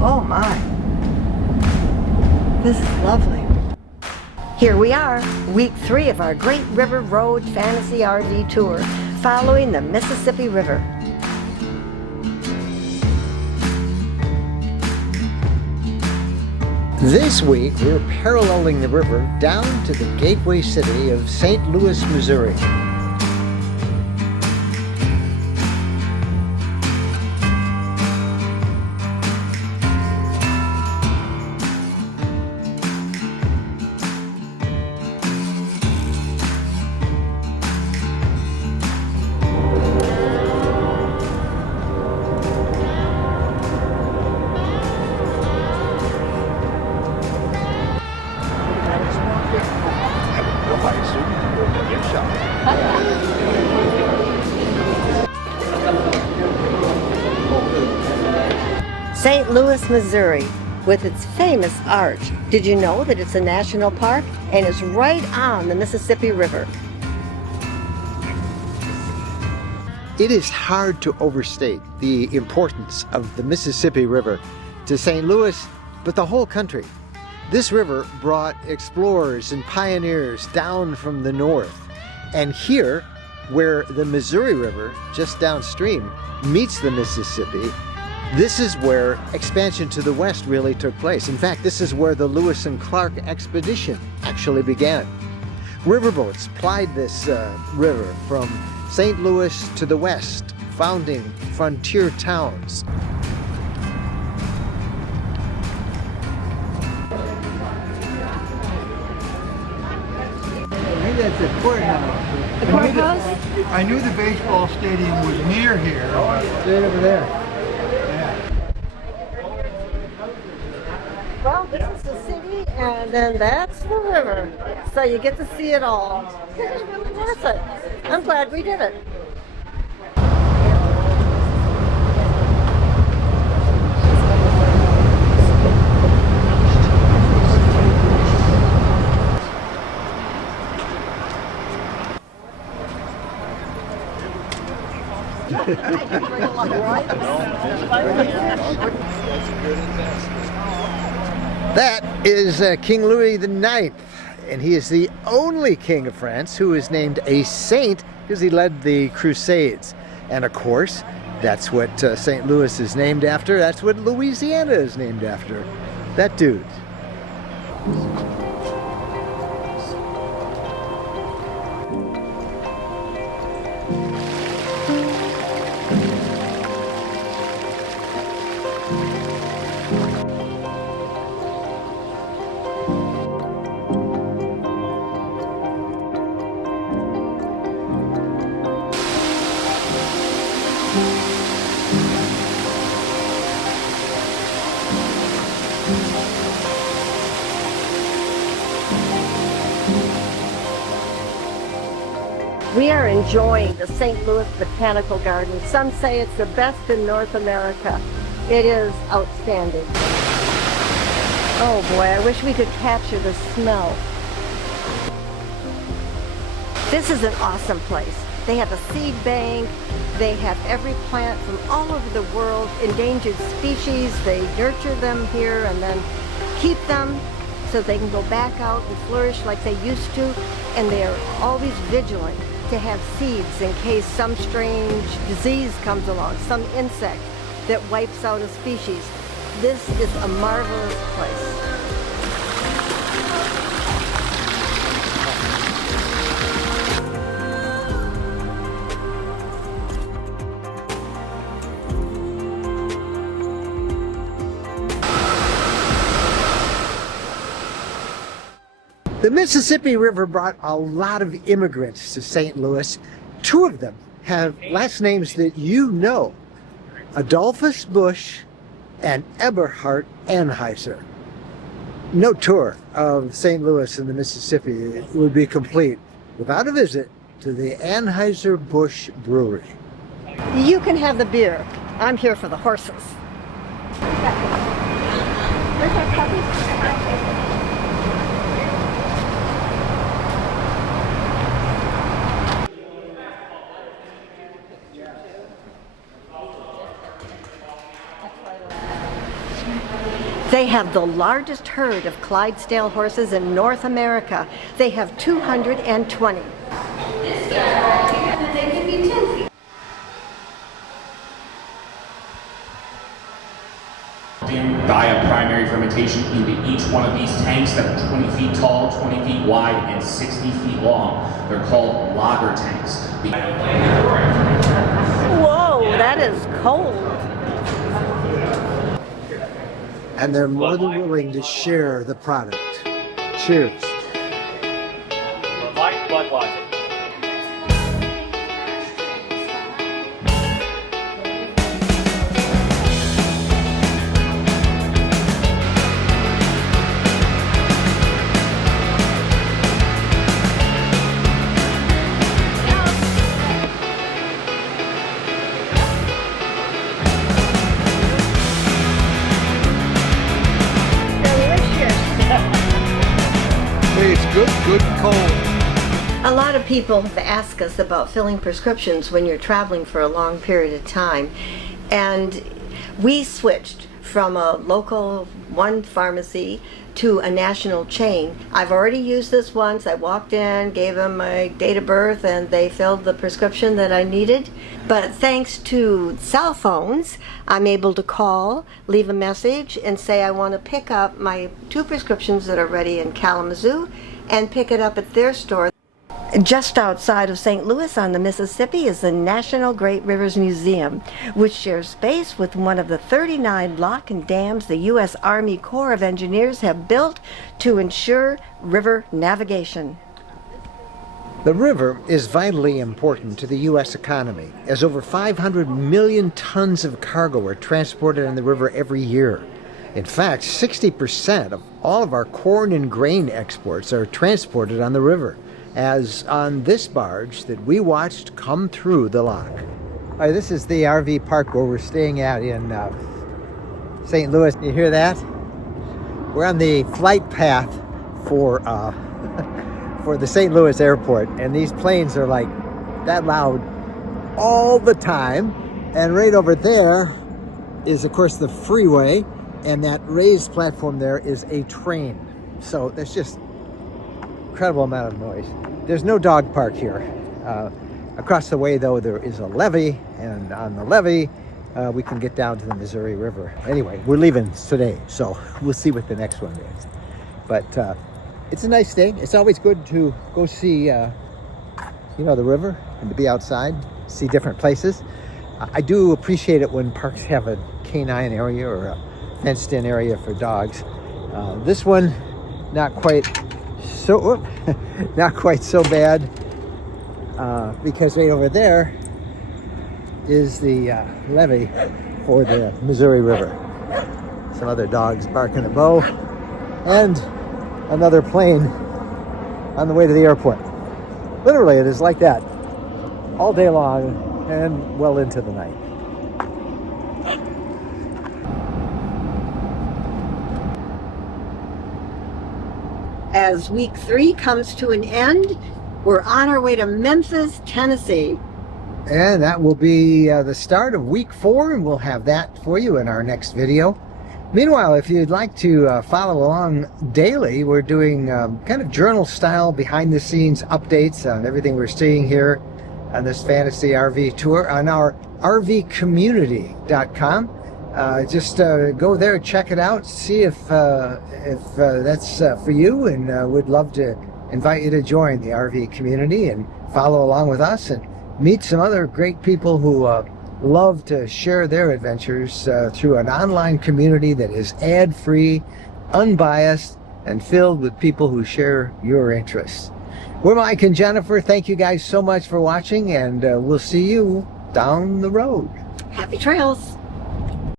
Oh my. This is lovely. Here we are, week 3 of our Great River Road Fantasy RV Tour, following the Mississippi River. This week, we're paralleling the river down to the gateway city of St. Louis, Missouri. St. Louis, Missouri, with its famous arch. Did you know that it's a national park and is right on the Mississippi River? It is hard to overstate the importance of the Mississippi River to St. Louis, but the whole country. This river brought explorers and pioneers down from the north. And here, where the Missouri River, just downstream, meets the Mississippi, this is where expansion to the west really took place. In fact, this is where the Lewis and Clark expedition actually began. Riverboats plied this river from St. Louis to the west, founding frontier towns. Maybe that's the courthouse. The courthouse? I knew the baseball stadium was near here. Right over there. Well, this is the city, and then that's the river. So you get to see it all. This is really worth it. I'm glad we did it. That is King Louis IX, and he is the only king of France who is named a saint because he led the Crusades. And of course, that's what St. Louis is named after. That's what Louisiana is named after. That dude. We are enjoying the St. Louis Botanical Garden. Some say it's the best in North America. It is outstanding. Oh boy, I wish we could capture the smell. This is an awesome place. They have a seed bank. They have every plant from all over the world, endangered species. They nurture them here and then keep them so they can go back out and flourish like they used to. And they are always vigilant to have seeds in case some strange disease comes along, some insect that wipes out a species. This is a marvelous place. The Mississippi River brought a lot of immigrants to St. Louis. 2 of them have last names that you know: Adolphus Busch and Eberhard Anheuser. No tour of St. Louis and the Mississippi would be complete without a visit to the Anheuser-Busch brewery. You can have the beer. I'm here for the horses. Where's our puppy? They have the largest herd of Clydesdale horses in North America. They have 220. They can be 10 feet. Via primary fermentation into each one of these tanks that are 20 feet tall, 20 feet wide, and 60 feet long. They're called lager tanks. Whoa, that is cold. And they're more than willing to share the product. Cheers. It's good and cold. A lot of people have asked us about filling prescriptions when you're traveling for a long period of time. And we switched from a local one pharmacy to a national chain. I've already used this once. I walked in, gave them my date of birth, and they filled the prescription that I needed. But thanks to cell phones, I'm able to call, leave a message, and say I want to pick up my 2 prescriptions that are ready in Kalamazoo and pick it up at their store. Just outside of St. Louis on the Mississippi is the National Great Rivers Museum, which shares space with one of the 39 lock and dams the U.S. Army Corps of Engineers have built to ensure river navigation. The river is vitally important to the U.S. economy, as over 500 million tons of cargo are transported on the river every year. In fact, 60% of all of our corn and grain exports are transported on the river, as on this barge that we watched come through the lock. All right, this is the RV park where we're staying at in St. Louis. You hear that? We're on the flight path for for the St. Louis airport, and these planes are like that loud all the time. And right over there is, of course, the freeway, and that raised platform there is a train. So there's just incredible amount of noise. There's no dog park here. Across the way, though, there is a levee, and on the levee, we can get down to the Missouri River. Anyway, we're leaving today, so we'll see what the next one is. But it's a nice day. It's always good to go see, the river and to be outside, see different places. I do appreciate it when parks have a canine area or a fenced-in area for dogs. This one, not quite so bad, because right over there is the levee for the Missouri River. Some other dogs barking a bow, and another plane on the way to the airport. Literally, it is like that all day long and well into the night. As week 3 comes to an end, we're on our way to Memphis, Tennessee. And that will be the start of week 4, and we'll have that for you in our next video. Meanwhile, if you'd like to follow along daily, we're doing kind of journal-style behind-the-scenes updates on everything we're seeing here on this fantasy RV tour on our rvcommunity.com. Just go there, check it out, see if that's for you, and we'd love to invite you to join the RV community and follow along with us and meet some other great people who love to share their adventures through an online community that is ad-free, unbiased, and filled with people who share your interests. We're Mike and Jennifer. Thank you guys so much for watching, and we'll see you down the road. Happy trails!